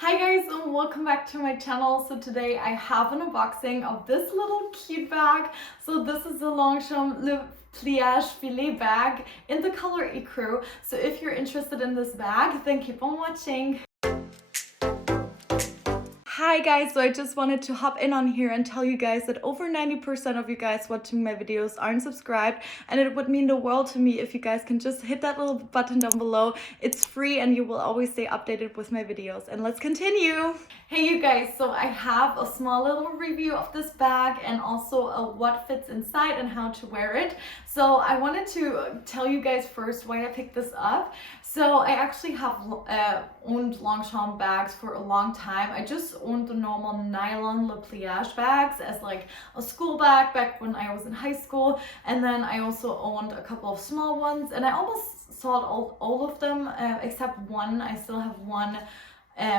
Hi guys and welcome back to my channel. So today I have an unboxing of this little cute bag. So this is the Longchamp Le Pliage Filet bag in the color ecru. So if you're interested in this bag, then keep on watching. Hi guys, so I just wanted to hop in on here and tell you guys that over 90% of you guys watching my videos aren't subscribed, and it would mean the world to me if you guys can just hit that little button down below. It's free and you will always stay updated with my videos. And let's continue. Hey you guys, so I have a small little review of this bag and also what fits inside and how to wear it. So I wanted to tell you guys first why I picked this up. So I actually have owned Longchamp bags for a long time. I just owned the normal nylon Le Pliage bags as like a school bag back when I was in high school, and then I also owned a couple of small ones, and I almost sold all of them except one. I still have one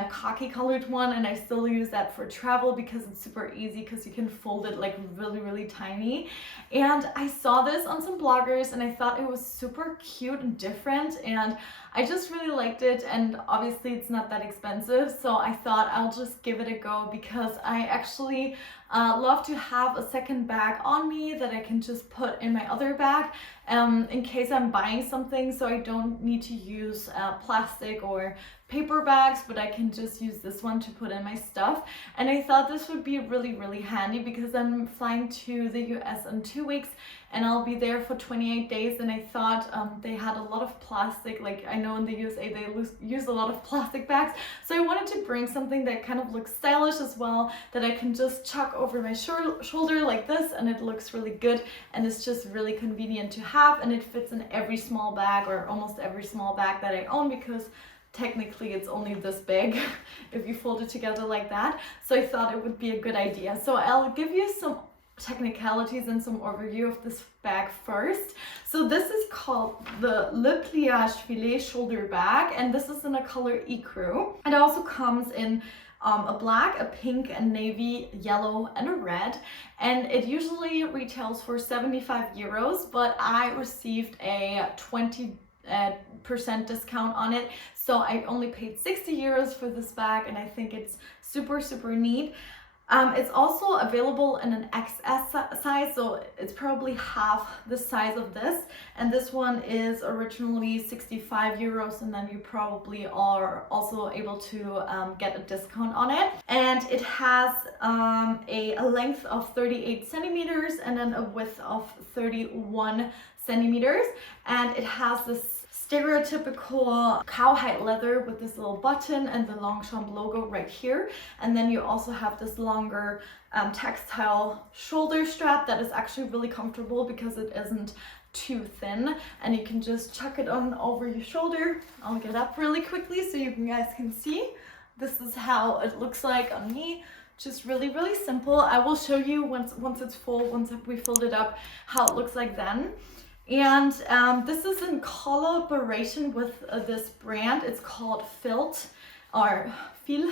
khaki colored one, and I still use that for travel because it's super easy because you can fold it like really tiny. And I saw this on some bloggers and I thought it was super cute and different, and I just really liked it, and obviously it's not that expensive, so I thought I'll just give it a go because I actually love to have a second bag on me that I can just put in my other bag in case I'm buying something, so I don't need to use plastic or paper bags, but I can just use this one to put in my stuff. And I thought this would be really handy because I'm flying to the US in 2 weeks and I'll be there for 28 days, and I thought they had a lot of plastic, like I know in the USA they use a lot of plastic bags, so I wanted to bring something that kind of looks stylish as well, that I can just chuck over my shoulder like this, and it looks really good, and it's just really convenient to have, and it fits in every small bag or almost every small bag that I own because technically it's only this big if you fold it together like that. So I thought it would be a good idea. So I'll give you some technicalities and some overview of this bag first. So this is called the Le Pliage Filet shoulder bag, and this is in a color ecru. It also comes in a black, a pink, a navy, yellow, and a red, and it usually retails for 75 euros, but I received a 20% discount on it, so I only paid 60 euros for this bag, and I think it's super neat. It's also available in an XS size, so it's probably half the size of this, and this one is originally 65 euros, and then you probably are also able to get a discount on it. And it has a length of 38 centimeters and then a width of 31 centimeters, and it has this stereotypical cowhide leather with this little button and the Longchamp logo right here, and then you also have this longer textile shoulder strap that is actually really comfortable because it isn't too thin, and you can just chuck it on over your shoulder. I'll get up really quickly so you guys can see. This is how it looks like on me. Just really simple. I will show you once it's full, once we filled it up, how it looks like then. And this is in collaboration with this brand. It's called Filt, or Fil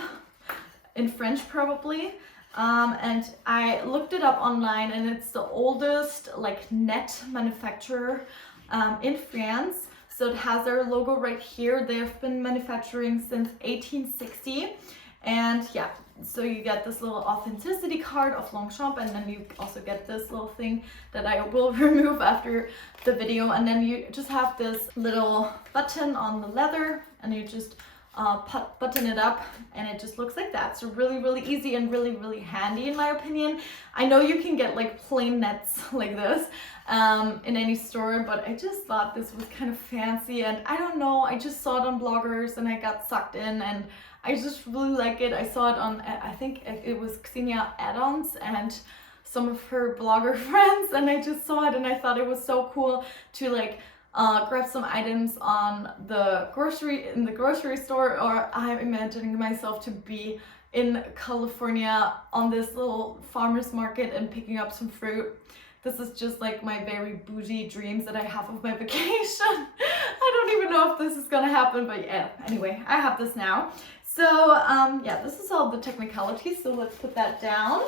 in French probably. And I looked it up online, and it's the oldest like net manufacturer in France. So it has their logo right here. They've been manufacturing since 1860. And yeah, so you get this little authenticity card of Longchamp, and then you also get this little thing that I will remove after the video, and then you just have this little button on the leather, and you just button it up, and it just looks like that. So really easy and really handy in my opinion. I know you can get like plain nets like this in any store, but I just thought this was kind of fancy, and I don't know, I just saw it on bloggers and I got sucked in, and I just really like it. I saw it on, I think it was Xenia Addons and some of her blogger friends, and I just saw it and I thought it was so cool to like grab some items on in the grocery store, or I'm imagining myself to be in California on this little farmer's market and picking up some fruit. This is just like my very bougie dreams that I have of my vacation. I don't even know if this is gonna happen, but yeah, anyway, I have this now. So yeah, this is all the technicalities, so let's put that down.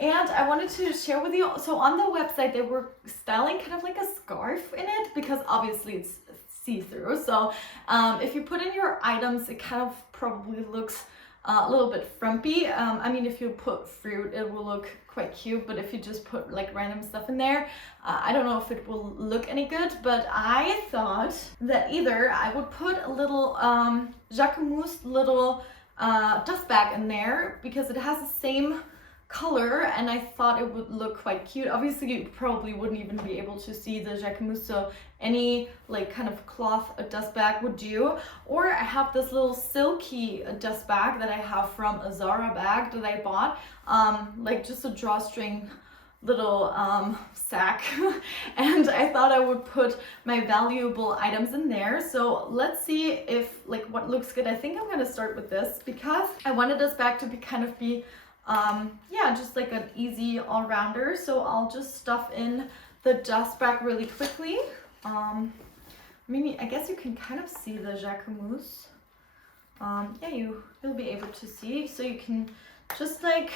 And I wanted to share with you, so on the website they were styling kind of like a scarf in it because obviously it's see-through. So if you put in your items, it kind of probably looks a little bit frumpy. I mean, if you put fruit, it will look quite cute, but if you just put like random stuff in there, I don't know if it will look any good. But I thought that either I would put a little Jacquemus little dust bag in there, because it has the same color and I thought it would look quite cute. Obviously you probably wouldn't even be able to see the Jacquemus, so any like kind of cloth dust bag would do. Or I have this little silky dust bag that I have from a Zara bag that I bought, like just a drawstring little sack and I thought I would put my valuable items in there. So let's see if like what looks good. I think I'm gonna start with this because I wanted this bag to be kind of be yeah, just like an easy all-rounder. So I'll just stuff in the dust bag really quickly. Maybe I guess you can kind of see the Jacquemus. Yeah, you'll be able to see. So you can just like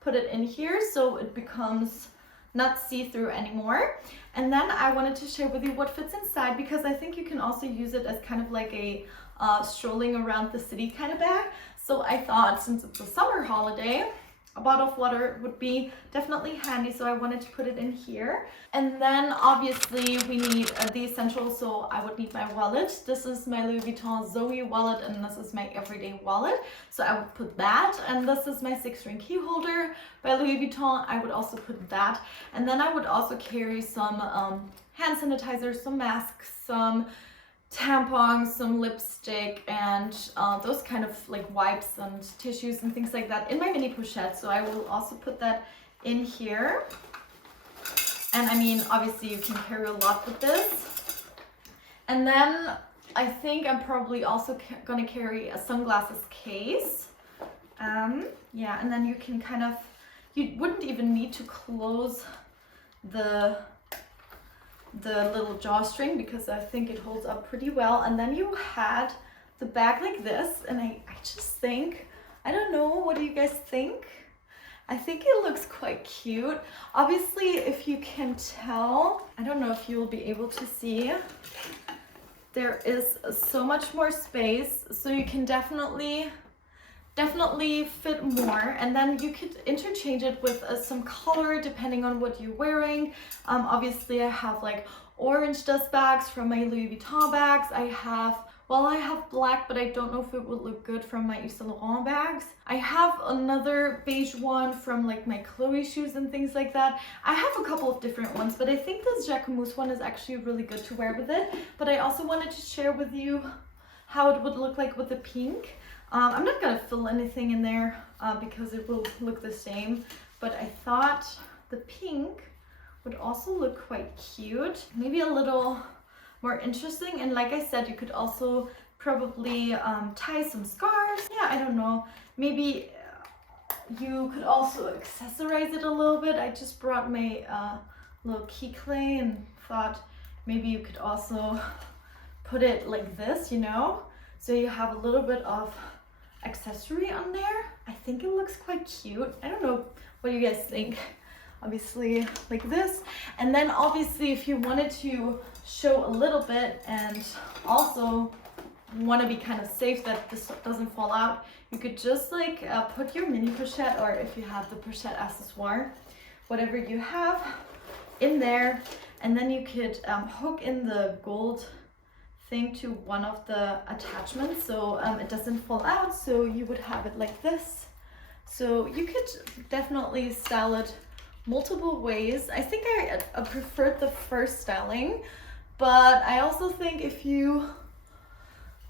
put it in here so it becomes not see-through anymore. And then I wanted to share with you what fits inside, because I think you can also use it as kind of like a strolling around the city kind of bag. So I thought, since it's a summer holiday, a bottle of water would be definitely handy, so I wanted to put it in here. And then obviously we need the essentials, so I would need my wallet. This is my Louis Vuitton Zoe wallet and this is my everyday wallet, so I would put that. And this is my 6-ring key holder by Louis Vuitton. I would also put that. And then I would also carry some hand sanitizer, some masks, some tampons, some lipstick, and those kind of like wipes and tissues and things like that in my mini pochette. So I will also put that in here. And I mean, obviously you can carry a lot with this. And then I think I'm probably also gonna carry a sunglasses case. Yeah, and then you can kind of, you wouldn't even need to close the little drawstring because I think it holds up pretty well. And then you had the bag like this, and I just think, I don't know, what do you guys think? I think it looks quite cute. Obviously, if you can tell, I don't know if you will be able to see, there is so much more space, so you can definitely fit more. And then you could interchange it with some color depending on what you're wearing. Obviously I have like orange dust bags from my Louis Vuitton bags. I have black, but I don't know if it would look good from my Yves Saint Laurent bags. I have another beige one from like my Chloe shoes and things like that. I have a couple of different ones, but I think this Jacquemus one is actually really good to wear with it. But I also wanted to share with you how it would look like with the pink. I'm not gonna fill anything in there because it will look the same, but I thought the pink would also look quite cute, maybe a little more interesting. And like I said, you could also probably tie some scarves. Yeah, I don't know, maybe you could also accessorize it a little bit. I just brought my little key clay and thought maybe you could also put it like this, you know, so you have a little bit of accessory on there. I think it looks quite cute. I don't know what you guys think. Obviously like this. And then obviously if you wanted to show a little bit and also want to be kind of safe that this doesn't fall out, you could just like put your mini pochette, or if you have the pochette accessoire, whatever you have, in there, and then you could hook in the gold thing to one of the attachments so it doesn't fall out. So you would have it like this. So you could definitely style it multiple ways. I think I preferred the first styling, but I also think if you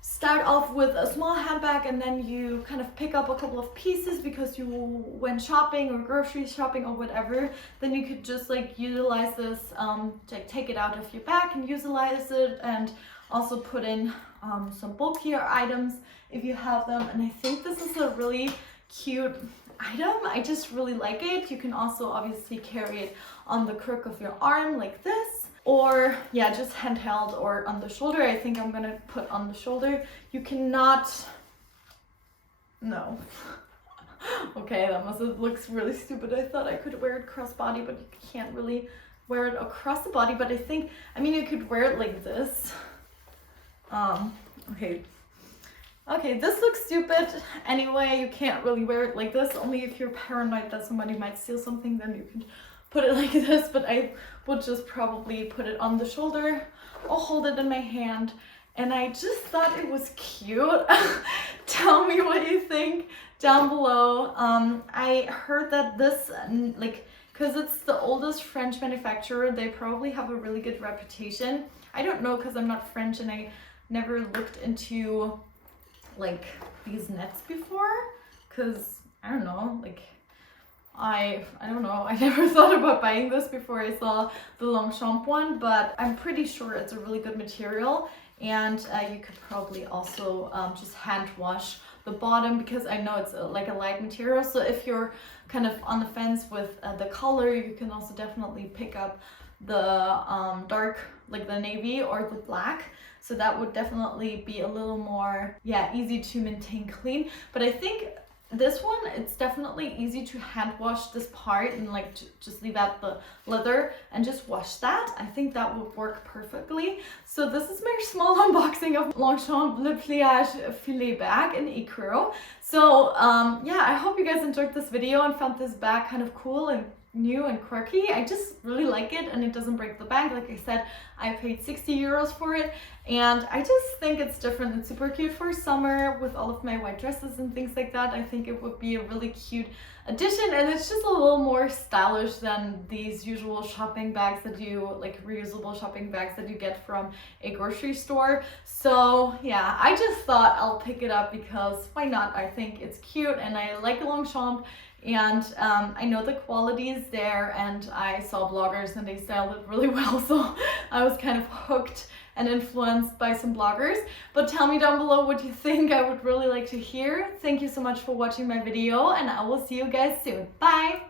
start off with a small handbag and then you kind of pick up a couple of pieces because you went shopping or grocery shopping or whatever, then you could just like utilize this, like take it out of your bag and utilize it, and also put in some bulkier items if you have them. And I think this is a really cute item. I just really like it. You can also obviously carry it on the crook of your arm like this, or yeah, just handheld or on the shoulder. I think I'm gonna put on the shoulder. You cannot, no. Okay, that must have looks really stupid. I thought I could wear it crossbody, but you can't really wear it across the body. But I think, I mean, you could wear it like this. Okay, Okay, this looks stupid. Anyway, you can't really wear it like this. Only if you're paranoid that somebody might steal something, then you can put it like this. But I would just probably put it on the shoulder or hold it in my hand. And I just thought it was cute. Tell me what you think down below. I heard that this, like, because it's the oldest French manufacturer, they probably have a really good reputation. I don't know because I'm not French and I never looked into like these nets before, because I don't know, like I don't know, I never thought about buying this before I saw the Longchamp one, but I'm pretty sure it's a really good material. And you could probably also just hand wash the bottom, because I know it's like a light material. So if you're kind of on the fence with the color, you can also definitely pick up the dark, like the navy or the black. So that would definitely be a little more, yeah, easy to maintain clean. But I think this one, it's definitely easy to hand wash this part and like just leave out the leather and just wash that. I think that would work perfectly. So this is my small unboxing of Longchamp Le Pliage Filet bag in Ecru. So yeah, I hope you guys enjoyed this video and found this bag kind of cool and new and quirky. I just really like it, and it doesn't break the bank. Like I said, I paid 60 euros for it, and I just think it's different and super cute for summer with all of my white dresses and things like that. I think it would be a really cute addition, and it's just a little more stylish than these usual shopping bags that you, like reusable shopping bags that you get from a grocery store. So yeah, I just thought I'll pick it up because why not? I think it's cute and I like Longchamp. And I know the quality is there, and I saw bloggers and they styled it really well, so I was kind of hooked and influenced by some bloggers. But tell me down below what you think. I would really like to hear. Thank you so much for watching my video, and I will see you guys soon. Bye!